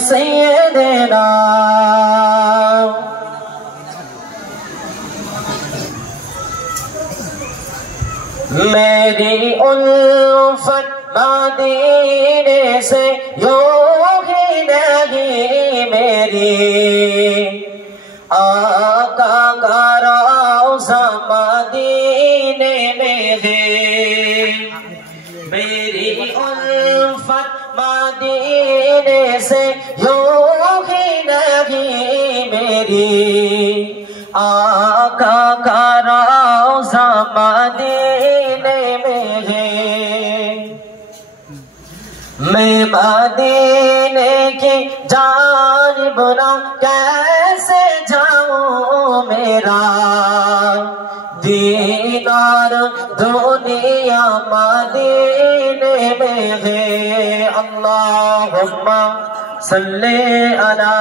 सैयदना मेरी उल्फत मदीने से यूं ही नहीं मेरी आका का रोज़ा मदीने में है। मेरी उल्फत मदीने से यूं ही नहीं मेरी आका का रोज़ा मदीने में है। मैं मदीने की जानिब ना कैसे जाऊं मेरा दीनार दुनिया मदीने में है। अल्लाहुम्मा सल्ले अला